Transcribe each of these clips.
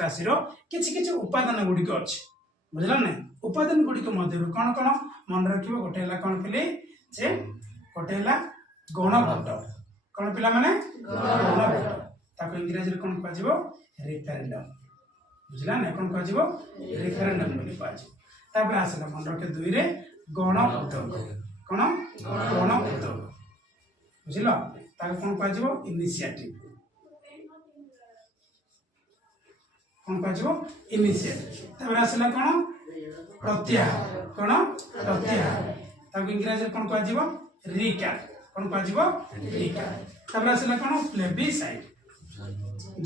राशि किछि उपादान गुड़िक अच्छे बुझल ना उपादान गुड़िक मध्य कौन कौन मन रख गोटे कौन पिले जे गोटे गणभट्ट कौन पिला माने गणभट्ट ताको इंग्रजी रे कौन कहजिवो रेफरेंडम बुझला ना कौन कहजिवो रेफरेंडम बोली कहजिवो तापर आसला मन रखे 2 रे गण उद्योग कौन गण उद्योग बुझिलो ताको कौन कहजिवो इनिशिएटिव कौन कहजिवो इनिशिएटिव तापर आसला कौन प्रत्याहार कौन प्रत्याहार ताको इंग्रजी रे कौन कहजिवो रिकैप कौन कहजिवो रिकैप तापर आसला कौन प्लेबिसाइड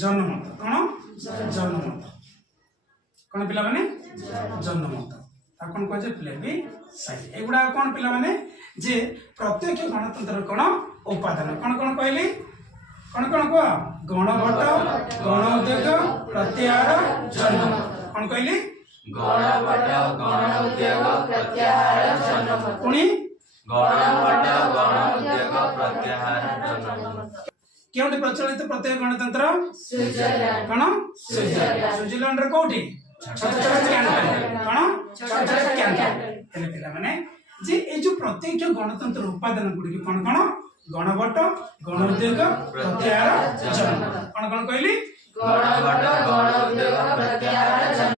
जनमत कौन जनमत कौन पिला माने जनमत ता कौन कहे प्लेबिसाइड एगुड़ा कौन पिला माने जे प्रत्यक्ष गणतंत्र कौन उपादान कौन कौन कहली कौन कौन कह गणभट्ट गण उद्योग प्रत्याहार जनमत कौन कहली गणभट्ट गण उद्योग प्रत्याहार जनमत पुणी गणभट्ट गण उद्योग प्रत्याहार जनमत केउटी प्रचलित प्रत्यक्ष गणतंत्र स्विट्जरलैंड कौन स्विट्जरलैंड रे कोठी छोट छोट कैंटन कौन छोट छोट कैंटन हेले पिला माने जे ए जो प्रत्यक्ष गणतंत्र उपादान गुडी कौन कौन गणभट्ट गण उद्योग प्रत्याहार जनमत कौन कौन कहली गणभट्ट गण उद्योग प्रत्याहार